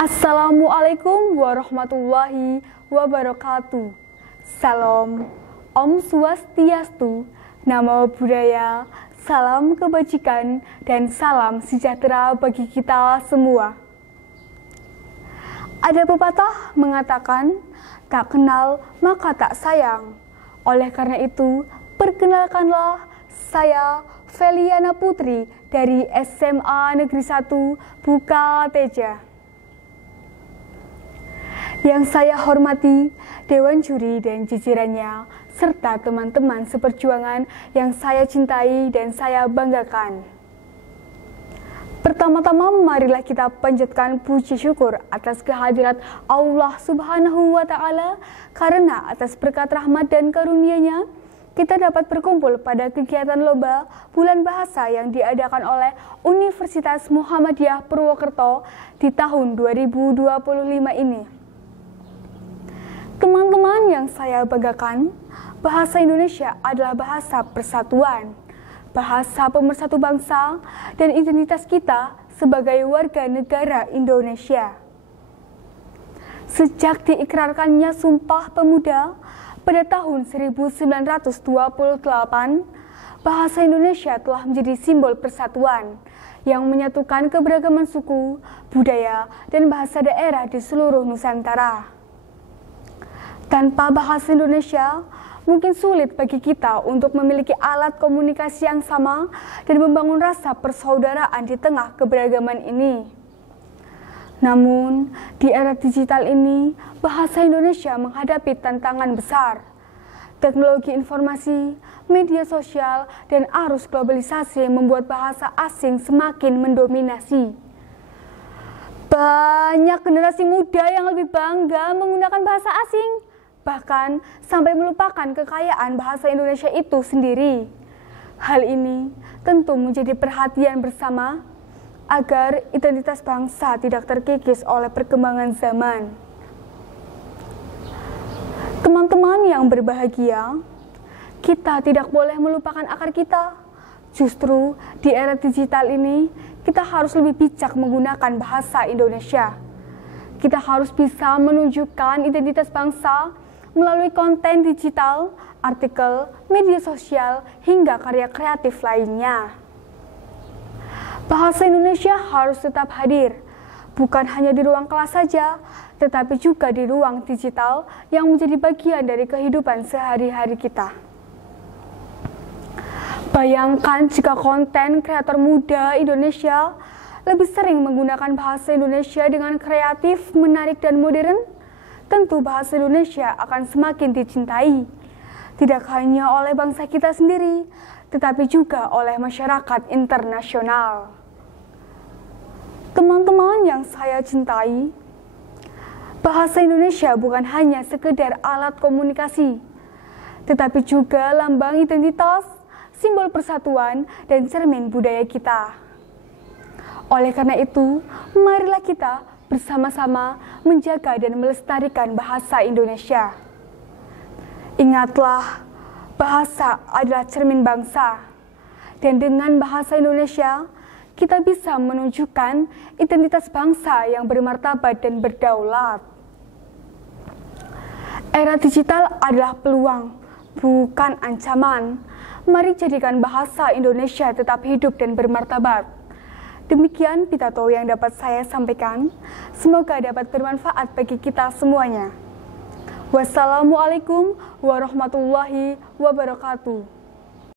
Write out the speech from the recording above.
Assalamualaikum warahmatullahi wabarakatuh. Salam, Om Swastiastu, Namo Buddhaya, salam kebajikan dan salam sejahtera bagi kita semua. Ada pepatah mengatakan, tak kenal maka tak sayang. Oleh karena itu, perkenalkanlah saya Feliana Putri dari SMA Negeri 1 Bukateja. Yang saya hormati Dewan Juri dan jajarannya, serta teman-teman seperjuangan yang saya cintai dan saya banggakan. Pertama-tama marilah kita panjatkan puji syukur atas kehadirat Allah Subhanahu wa Ta'ala, karena atas berkat rahmat dan karunia-Nya kita dapat berkumpul pada kegiatan lomba Bulan Bahasa yang diadakan oleh Universitas Muhammadiyah Purwokerto di tahun 2025 ini. Teman-teman yang saya banggakan, bahasa Indonesia adalah bahasa persatuan, bahasa pemersatu bangsa dan identitas kita sebagai warga negara Indonesia. Sejak diikrarkannya Sumpah Pemuda pada tahun 1928, bahasa Indonesia telah menjadi simbol persatuan yang menyatukan keberagaman suku, budaya, dan bahasa daerah di seluruh Nusantara. Tanpa bahasa Indonesia, mungkin sulit bagi kita untuk memiliki alat komunikasi yang sama dan membangun rasa persaudaraan di tengah keberagaman ini. Namun, di era digital ini, bahasa Indonesia menghadapi tantangan besar. Teknologi informasi, media sosial, dan arus globalisasi membuat bahasa asing semakin mendominasi. Banyak generasi muda yang lebih bangga menggunakan bahasa asing, bahkan sampai melupakan kekayaan bahasa Indonesia itu sendiri. Hal ini tentu menjadi perhatian bersama agar identitas bangsa tidak terkikis oleh perkembangan zaman. Teman-teman yang berbahagia, kita tidak boleh melupakan akar kita. Justru di era digital ini, kita harus lebih bijak menggunakan bahasa Indonesia. Kita harus bisa menunjukkan identitas bangsa melalui konten digital, artikel, media sosial, hingga karya kreatif lainnya. Bahasa Indonesia harus tetap hadir, bukan hanya di ruang kelas saja, tetapi juga di ruang digital yang menjadi bagian dari kehidupan sehari-hari kita. Bayangkan jika konten kreator muda Indonesia lebih sering menggunakan bahasa Indonesia dengan kreatif, menarik, dan modern, tentu bahasa Indonesia akan semakin dicintai, tidak hanya oleh bangsa kita sendiri, tetapi juga oleh masyarakat internasional. Teman-teman yang saya cintai, bahasa Indonesia bukan hanya sekedar alat komunikasi, tetapi juga lambang identitas, simbol persatuan, dan cermin budaya kita. Oleh karena itu, marilah kita bersama-sama menjaga dan melestarikan bahasa Indonesia. Ingatlah, bahasa adalah cermin bangsa, dan dengan bahasa Indonesia, kita bisa menunjukkan identitas bangsa yang bermartabat dan berdaulat. Era digital adalah peluang, bukan ancaman. Mari jadikan bahasa Indonesia tetap hidup dan bermartabat. Demikian pidato yang dapat saya sampaikan. Semoga dapat bermanfaat bagi kita semuanya. Wassalamualaikum warahmatullahi wabarakatuh.